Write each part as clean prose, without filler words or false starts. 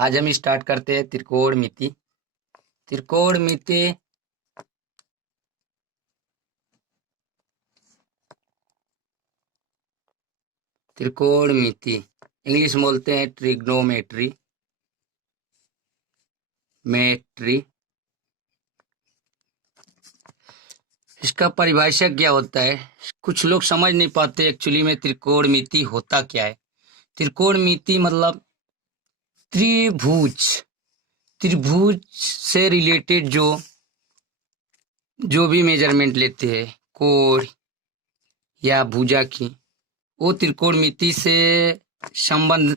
आज हम स्टार्ट करते हैं त्रिकोणमिति। त्रिकोणमिति त्रिकोणमिति इंग्लिश में बोलते हैं ट्रिग्नोमेट्री मेट्री। इसका परिभाषा क्या होता है, कुछ लोग समझ नहीं पाते एक्चुअली में त्रिकोणमिति होता क्या है। त्रिकोणमिति मतलब त्रिभुज से रिलेटेड जो भी मेजरमेंट लेते हैं कोण या भुजा की, वो त्रिकोणमिति से संबंध,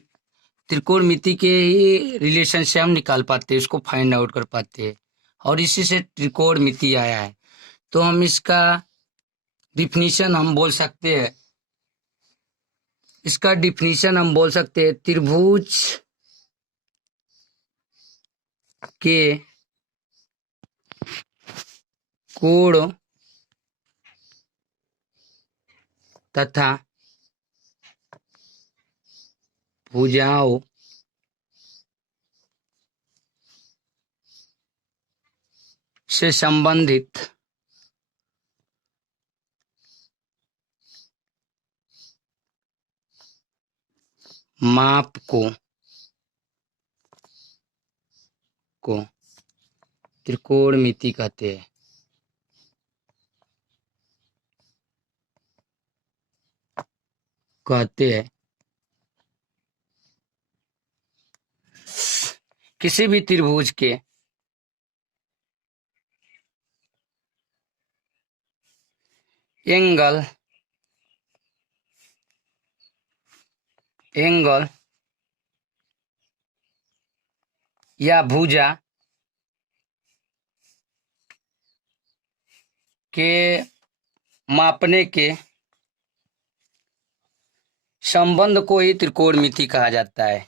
त्रिकोणमिति के ही रिलेशन से हम निकाल पाते हैं, उसको फाइंड आउट कर पाते हैं और इसी से त्रिकोणमिति आया है। तो हम इसका डिफिनीशन हम बोल सकते हैं, त्रिभुज के कोण तथा भुजाओं से संबंधित माप को त्रिकोणमिति कहते हैं। किसी भी त्रिभुज के एंगल या भुजा के मापने के संबंध को ही त्रिकोणमिति कहा जाता है।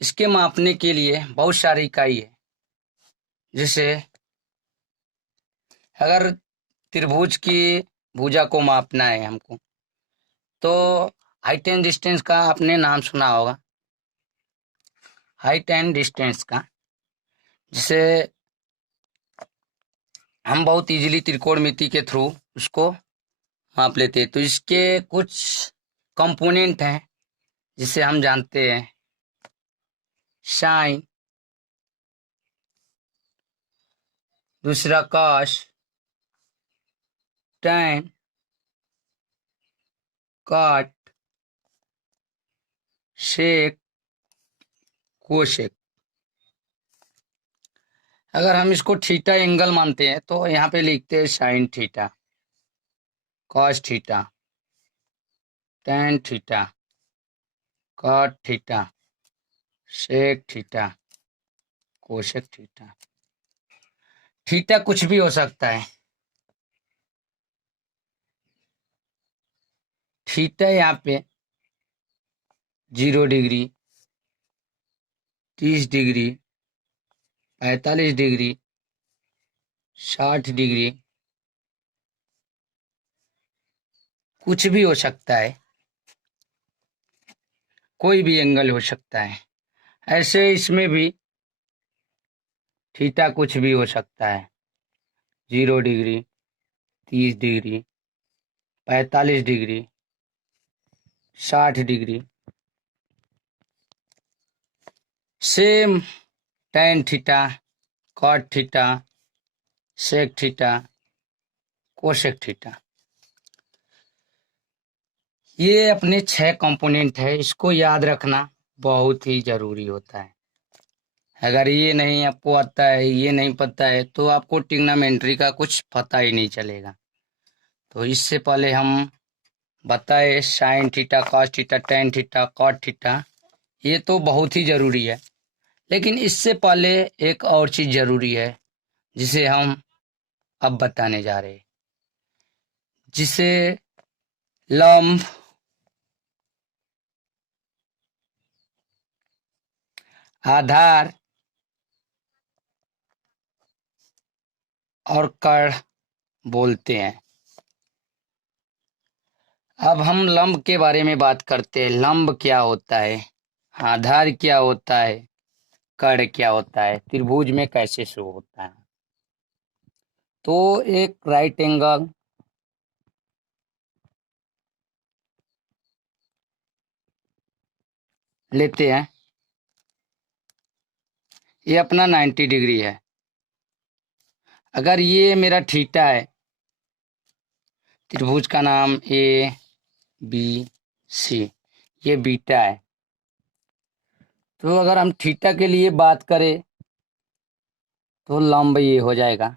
इसके मापने के लिए बहुत सारी इकाई है। जैसे अगर त्रिभुज की भुजा को मापना है हमको, तो हाइट एंड डिस्टेंस का आपने नाम सुना होगा, हाइट एंड डिस्टेंस का, जिसे हम बहुत इजीली त्रिकोणमिति के थ्रू उसको माप लेते हैं। तो इसके कुछ कंपोनेंट हैं जिसे हम जानते हैं, साइन, दूसरा कॉस, टैन, कॉट, सेक, कोसेक। अगर हम इसको थीटा एंगल मानते हैं तो यहाँ पे लिखते हैं sine theta, cos theta, tan theta, cot theta, sec theta, cosec theta. Theta कुछ भी हो सकता है। थीटा यहाँ पे 0 डिग्री, 30 डिग्री, 45 डिग्री, 60 डिग्री, कुछ भी हो सकता है, कोई भी एंगल हो सकता है। ऐसे इसमें भी थीटा कुछ भी हो सकता है, 0 degree, 30 degree, 45 degree, 60 degree. Same tan theta, cot theta, sec theta, cosec theta. ये अपने 6 कंपोनेंट है, इसको याद रखना बहुत ही जरूरी होता है। अगर ये नहीं आपको आता है, ये नहीं पता है, तो आपको ट्रिग्नोमेट्री का कुछ पता ही नहीं चलेगा। तो इससे पहले हम बताए sine theta, cos theta, tan theta, cot theta, ये तो बहुत ही जरूरी है। लेकिन इससे पहले एक और चीज जरूरी है जिसे हम अब बताने जा रहे हैं, जिसे लंब, आधार और कर्ण बोलते हैं। अब हम लंब के बारे में बात करते हैं। लंब क्या होता है, आधार क्या होता है, कर्ण क्या होता है, त्रिभुज में कैसे शो होता है। तो एक राइट एंगल लेते हैं, ये अपना 90 डिग्री है। अगर ये मेरा थीटा है, त्रिभुज का नाम ए बी सी, ये बीटा है। तो अगर हम थीटा के लिए बात करें तो लंब ये हो जाएगा।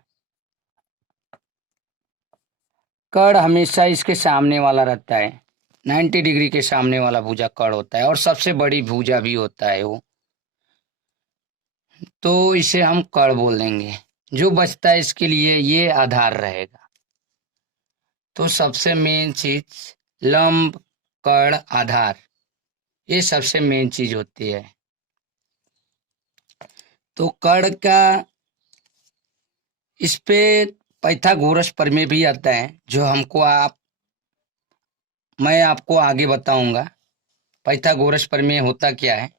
कर्ण हमेशा इसके सामने वाला रहता है, 90 डिग्री के सामने वाला भुजा कर्ण होता है और सबसे बड़ी भुजा भी होता है वो, तो इसे हम कर्ण बोल देंगे। जो बचता है इसके लिए ये आधार रहेगा। तो सबसे मेन चीज लंब, कर्ण, आधार, ये सबसे मेन चीज होती है। तो कर्ण का इस पे पाइथागोरस प्रमेय भी आता है, जो मैं आपको आगे बताऊंगा पाइथागोरस प्रमेय होता क्या है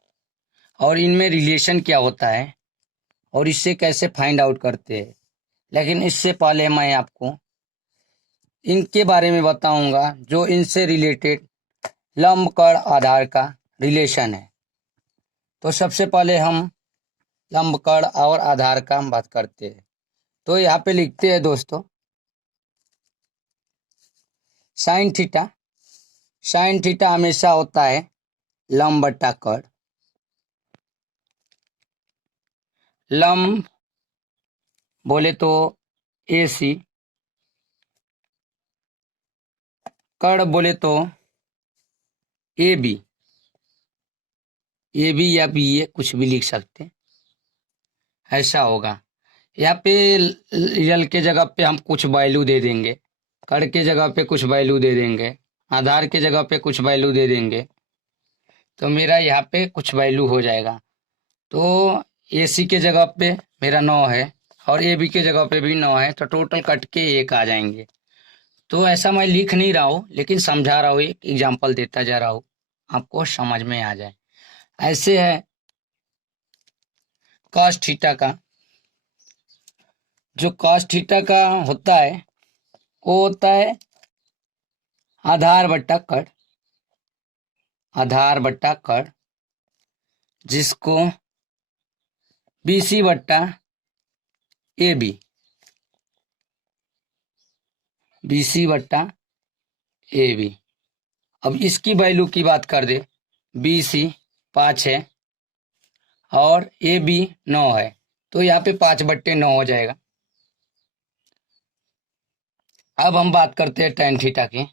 और इनमें रिलेशन क्या होता है और इससे कैसे फाइंड आउट करते हैं। लेकिन इससे पहले मैं आपको इनके बारे में बताऊंगा जो इनसे रिलेटेड लंब, कर्ण, आधार का रिलेशन है। तो सबसे पहले हम लंब, कर्ण और आधार का हम बात करते हैं। तो यहाँ पे लिखते हैं दोस्तों, साइन थीटा, साइन थीटा हमेशा होता है लंब बटा कर्ण। लंब बोले तो ए सी, कर्ण बोले तो ए बी, ए बी या बी ए कुछ भी लिख सकते हैं, ऐसा होगा। यहाँ पे यल के जगह पे हम कुछ वैल्यू दे देंगे, कर्ण के जगह पे कुछ वैल्यू दे देंगे, आधार के जगह पे कुछ वैल्यू दे देंगे, तो मेरा यहाँ पे कुछ वैल्यू हो जाएगा। तो ए सी के जगह पे मेरा 9 है और ए बी के जगह पे भी 9 है, तो टोटल कट के 1 आ जाएंगे। तो ऐसा मैं लिख नहीं रहा हूँ लेकिन समझा रहा हूँ, एक एग्जाम्पल देता जा रहा हूँ, आपको समझ में आ जाए। ऐसे है कॉस थीटा का, जो कॉस थीटा का होता है वो होता है आधार बट्टा कर्ण, आधार बट्टा कर्ण, जिसको बी सी बट्टा ए बी, बी सी बट्टा ए बी। अब इसकी वैल्यू की बात कर दे, बी सी 5 है और ए बी 9 है, तो यहाँ पे 5/9 हो जाएगा। अब हम बात करते हैं टेन थीटा की।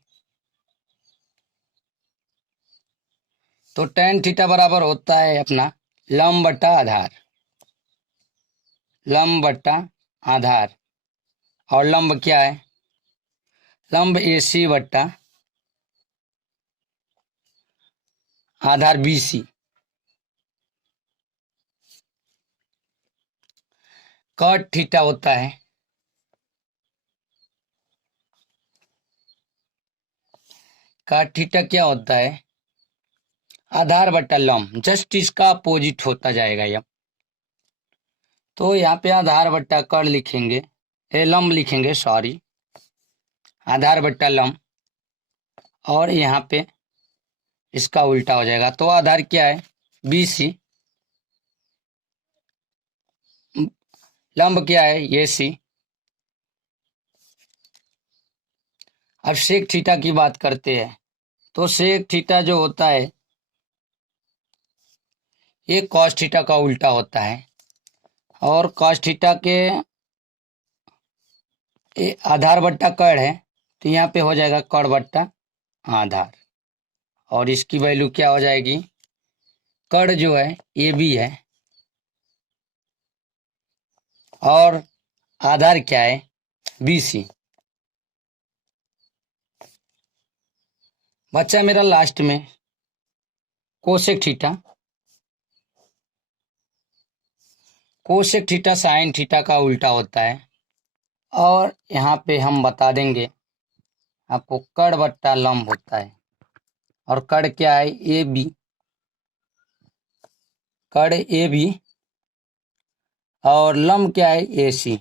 तो टेन थीटा बराबर होता है अपना लंब बट्टा आधार, लंब बट्टा आधार, और लंब क्या है, लंब ए सी बट्टा आधार बी सी। कॉट थीटा होता है, कॉट थीटा क्या होता है, आधार बट्टा लंब, जस्ट इसका अपोजिट होता जाएगा ये। तो यहाँ पे आधार बट्टा कर लिखेंगे, लंब लिखेंगे, सॉरी, आधार बट्टा लंब, और यहाँ पे इसका उल्टा हो जाएगा। तो आधार क्या है, बी सी, लंब क्या है, ये सी। अब सेक थीटा की बात करते हैं। तो सेक थीटा जो होता है ये कॉस थीटा का उल्टा होता है, और कॉस थीटा के आधार बट्टा कर्ण है, तो यहाँ पे हो जाएगा कर्ण बट्टा आधार, और इसकी वैल्यू क्या हो जाएगी, कर्ण जो है ए बी है और आधार क्या है, बी सी। बच्चा मेरा लास्ट में cosec theta, cosec theta sine theta का उल्टा होता है, और यहाँ पे हम बता देंगे आपको कर्ण बट्टा लंब होता है, और कर्ण क्या है, ए बी, कड़ ए बी और लंब क्या है ए सी।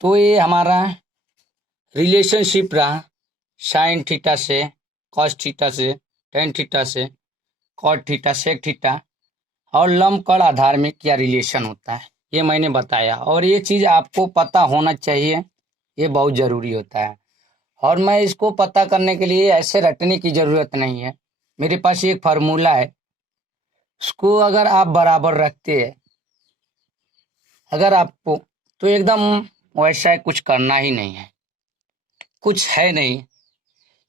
तो ये हमारा रिलेशनशिप रहा साइन थीटा से, कॉस थीटा से, टेन थीटा से, कॉट थीटा, सेक थीटा और लंब कड़ आधार में क्या रिलेशन होता है ये मैंने बताया। और ये चीज आपको पता होना चाहिए, ये बहुत जरूरी होता है। और मैं इसको पता करने के लिए ऐसे रटने की जरूरत नहीं है, मेरे पास एक फार्मूला है, उसको अगर आप बराबर रखते हैं अगर आपको, तो एकदम वैसा कुछ करना ही नहीं है, कुछ है नहीं।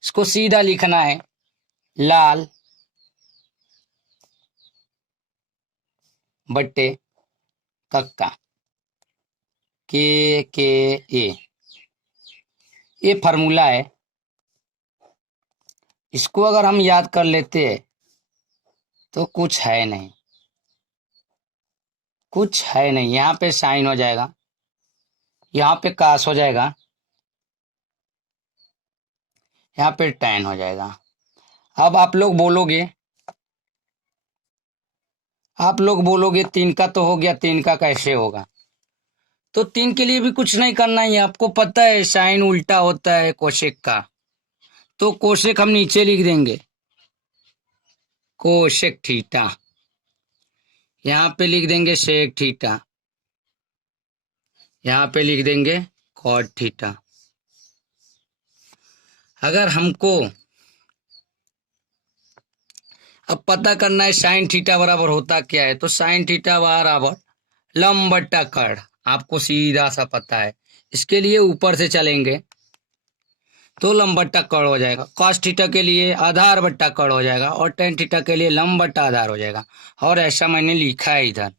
इसको सीधा लिखना है, लाल बट्टे कक्का के ये फार्मूला है। इसको अगर हम याद कर लेते हैं तो कुछ है नहीं, कुछ है नहीं। यहाँ पे साइन हो जाएगा, यहाँ पे कास हो जाएगा, यहाँ पे टैन हो जाएगा। अब आप लोग बोलोगे तीन का तो हो गया, तीन का कैसे होगा? तो तीन के लिए भी कुछ नहीं करना है, आपको पता है साइन उल्टा होता है कोशेक का। तो कोशेक हम नीचे लिख देंगे, कोशेक थीटा, यहाँ पे लिख देंगे सेक थीटा, यहाँ पे लिख देंगे कॉट थीटा। अगर हमको अब पता करना है साइन थीटा बराबर होता क्या है, तो साइन थीटा बराबर लंब बट्टा कड़, आपको सीधा सा पता है। इसके लिए ऊपर से चलेंगे तो लंब बट्टा कड़ हो जाएगा, कॉस थीटा के लिए आधार बट्टा कड़ हो जाएगा और टेन थीटा के लिए लंब बट्टा आधार हो जाएगा। और ऐसा मैंने लिखा है इधर।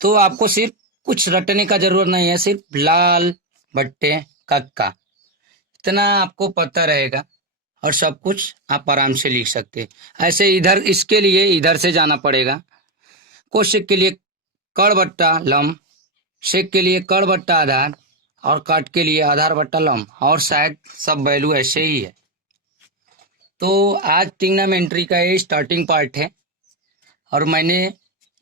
तो आपको सिर्फ कुछ रटने का जरूरत नहीं है, सिर्फ लाल बट्टे कक्का इतना आपको पता रहेगा और सब कुछ आप आराम से लिख सकते हैं। ऐसे इधर इसके लिए इधर से जाना पड़ेगा, कोशेक के लिए कड़ बट्टा लंब, सेक के लिए कड़ बट्टा आधार और काट के लिए आधार बट्टा लंब, और शायद सब वैल्यू ऐसे ही है। तो आज ट्रिग्नोमेट्री का ये स्टार्टिंग पार्ट है और मैंने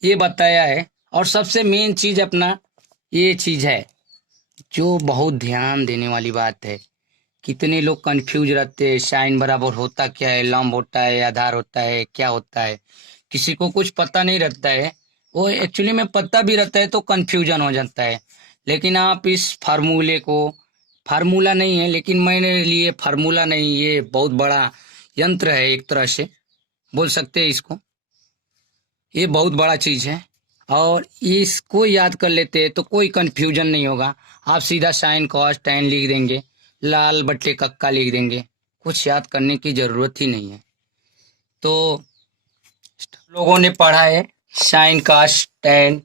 ये बताया है। और सबसे मेन चीज अपना ये चीज है जो बहुत ध्यान देने वाली बात है। कितने लोग कंफ्यूज रहते हैं, साइन बराबर होता क्या है, लंब होता है, आधार होता है, क्या होता है, किसी को कुछ पता नहीं रहता है। वो एक्चुअली में पता भी रहता है तो कंफ्यूजन हो जाता है। लेकिन आप इस फार्मूले को, फार्मूला नहीं है लेकिन मैंने लिए फार्मूला नहीं, ये बहुत बड़ा यंत्र है, एक तरह से बोल सकते हैं इसको, ये बहुत बड़ा चीज है। और इसको याद कर लेते हैं तो कोई कंफ्यूजन नहीं होगा। आप सीधा साइन कॉस टैन लिख देंगे, लाल बट्टे कक्का लिख देंगे, कुछ याद करने की जरूरत ही नहीं है। तो लोगों ने पढ़ा है sine cos tan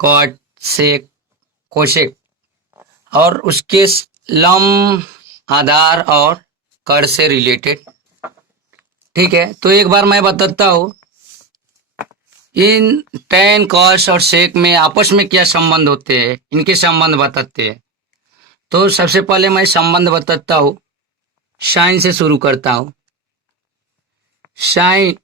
cot sec cosec और उसके लंब आधार और कर से रिलेटेड। ठीक है, तो एक बार मैं बताता हूँ इन टैन कॉस और सेक में आपस में क्या संबंध होते हैं, इनके संबंध बताते हैं। तो सबसे पहले मैं संबंध बताता हूँ, साइन से शुरू करता हूँ। साइन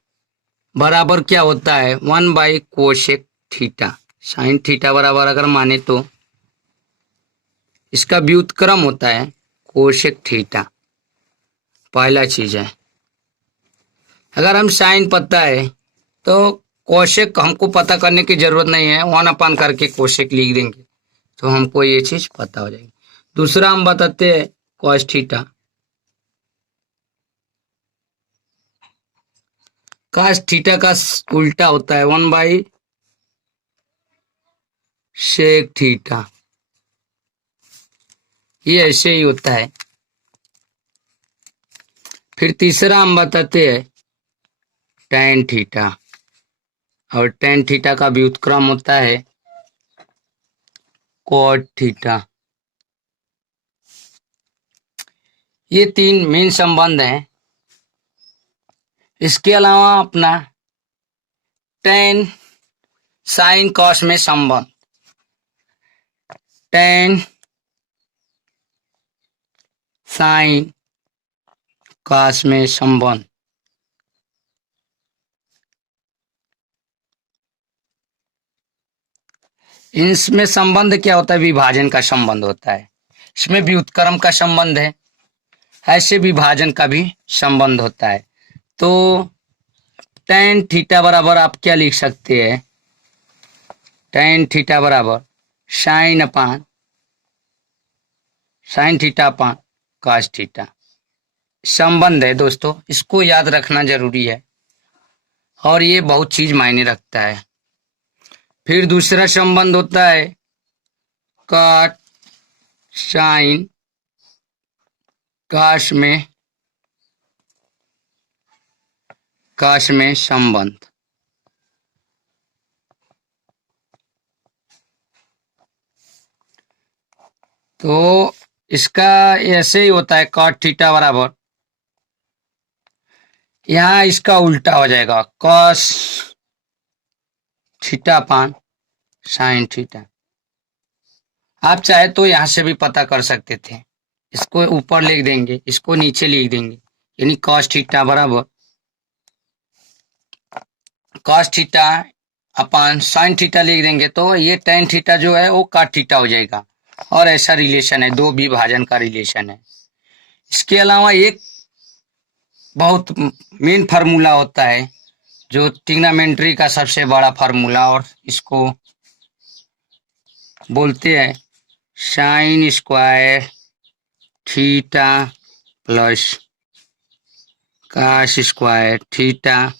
बराबर क्या होता है 1/कोशेक थीटा। साइन थीटा बराबर अगर माने तो इसका व्युत्क्रम होता है कोशेक थीटा, पहला चीज है। अगर हम साइन पता है तो कोशेक हमको पता करने की जरूरत नहीं है, 1 करके कोशेक लिख देंगे तो हमको ये चीज पता हो जाएगी। दूसरा हम बताते हैं कॉस थीटा। कॉस थीटा का उल्टा होता है 1/सेक थीटा, ये ऐसे ही होता है। फिर तीसरा हम बताते हैं टैन थीटा, और टैन थीटा का व्युत्क्रम होता है कॉट थीटा। ये तीन मेन संबंध हैं। इसके अलावा अपना टैन साइन कॉस में संबंध, टैन साइन कॉस में संबंध, इसमें संबंध क्या होता है? विभाजन का संबंध होता है। इसमें व्युत्क्रम का संबंध है, ऐसे विभाजन का भी संबंध होता है। तो tan थीटा बराबर आप क्या लिख सकते हैं? tan थीटा बराबर sine theta upon cos theta. संबंध है दोस्तों, इसको याद रखना जरूरी है और ये बहुत चीज मायने रखता है। फिर दूसरा संबंध होता है कॉट साइन काश में संबंध। तो इसका ऐसे ही होता है, कॉट थीटा बराबर, यहाँ इसका उल्टा हो जाएगा, cos theta upon sine theta. आप चाहे तो यहां से भी पता कर सकते थे, इसको ऊपर लिख देंगे, इसको नीचे लिख देंगे, यानी कॉस थीटा बराबर cos theta upon sine theta लिख देंगे, तो ये tan थीटा जो है वो cot थीटा हो जाएगा। और ऐसा रिलेशन है, दो विभाजन का रिलेशन है। इसके अलावा एक बहुत मेन फार्मूला होता है जो ट्रिग्नोमेट्री का सबसे बड़ा फार्मूला, और इसको बोलते हैं साइन स्क्वायर थीटा प्लस काश स्क्वायर थीटा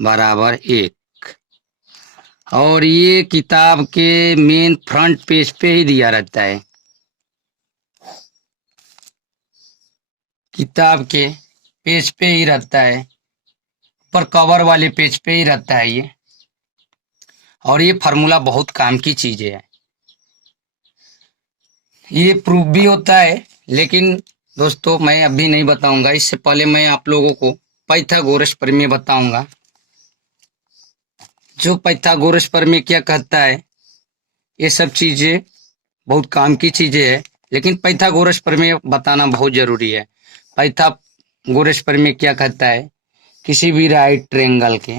बराबर 1। और ये किताब के मेन फ्रंट पेज पे ही दिया रहता है, किताब के पेज पे ही रहता है, पर कवर वाले पेज पे ही रहता है ये। और ये फार्मूला बहुत काम की चीज है, ये प्रूफ भी होता है, लेकिन दोस्तों मैं अभी नहीं बताऊंगा। इससे पहले मैं आप लोगों को पाइथागोरस प्रमेय बताऊंगा। जो पाइथागोरस प्रमेय क्या कहता है, ये सब चीजें बहुत काम की चीजें है, लेकिन पाइथागोरस प्रमेय बताना बहुत जरूरी है। पाइथागोरस प्रमेय क्या कहता है? किसी भी राइट ट्रायंगल के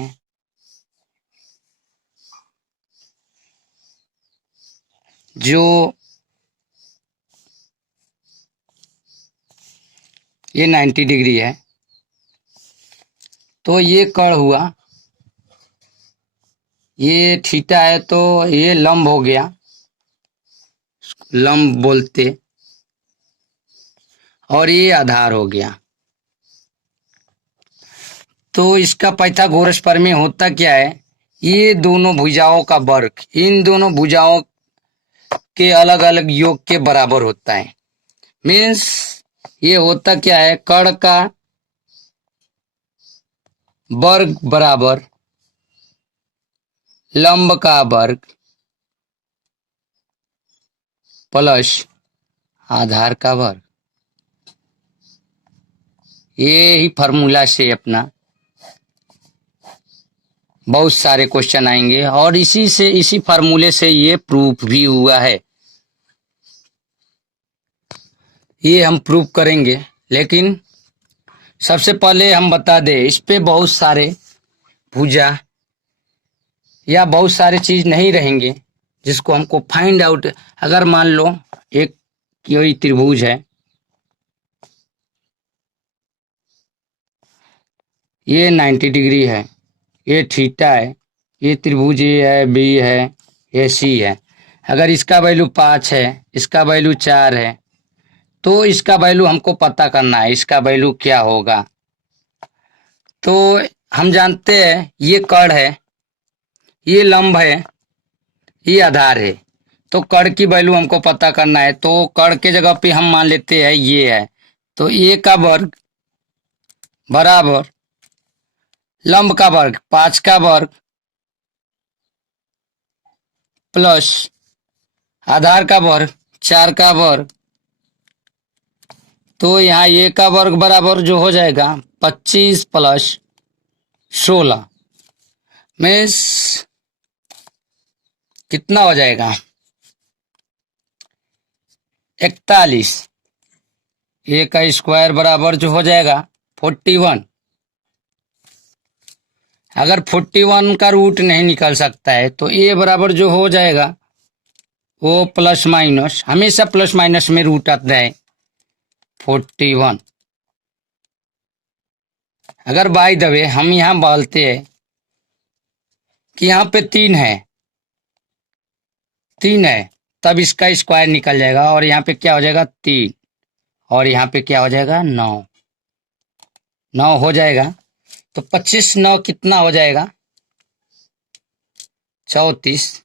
जो ये 90 डिग्री है, तो ये कर्ण हुआ, ये थीटा है, तो ये लंब हो गया, लंब बोलते, और ये आधार हो गया। तो इसका पाइथागोरस प्रमेय होता क्या है? ये दोनों भुजाओं का वर्ग इन दोनों भुजाओं के अलग अलग योग के बराबर होता है। मीन्स ये होता क्या है? कर्ण का वर्ग बराबर लंब का वर्ग प्लस आधार का वर्ग। ये ही फार्मूला से अपना बहुत सारे क्वेश्चन आएंगे, और इसी फार्मूले से ये प्रूफ भी हुआ है। ये हम प्रूफ करेंगे, लेकिन सबसे पहले हम बता दें, इस पे बहुत सारे भुजा या बहुत सारे चीज नहीं रहेंगे जिसको हमको फाइंड आउट। अगर मान लो एक कोई त्रिभुज है, ये 90 डिग्री है, ये थीटा है, ये त्रिभुज ए है, बी है, ये सी है। अगर इसका वैल्यू 5 है, इसका वैल्यू 4 है, तो इसका वैल्यू हमको पता करना है, इसका वैल्यू क्या होगा। तो हम जानते हैं ये कर्ण है, ये लंब है, ये आधार है, तो कर्ण की वैल्यू हमको पता करना है। तो कर्ण के जगह पे हम मान लेते हैं ये है, तो ए का वर्ग बराबर लंब का वर्ग 5 का वर्ग प्लस आधार का वर्ग 4 का वर्ग। तो यहाँ ए का वर्ग बराबर जो हो जाएगा 25 प्लस 16 में कितना हो जाएगा? 41। ए का स्क्वायर बराबर जो हो जाएगा 41। अगर 41 का रूट नहीं निकल सकता है, तो ए बराबर जो हो जाएगा वो प्लस माइनस, हमेशा प्लस माइनस में रूट आता है 41। अगर बाय द वे हम यहाँ बोलते हैं कि यहाँ पे 3 है, तब इसका स्क्वायर निकल जाएगा और यहाँ पे क्या हो जाएगा 3, और यहाँ पे क्या हो जाएगा 9 हो जाएगा। तो 25 9 कितना हो जाएगा 34।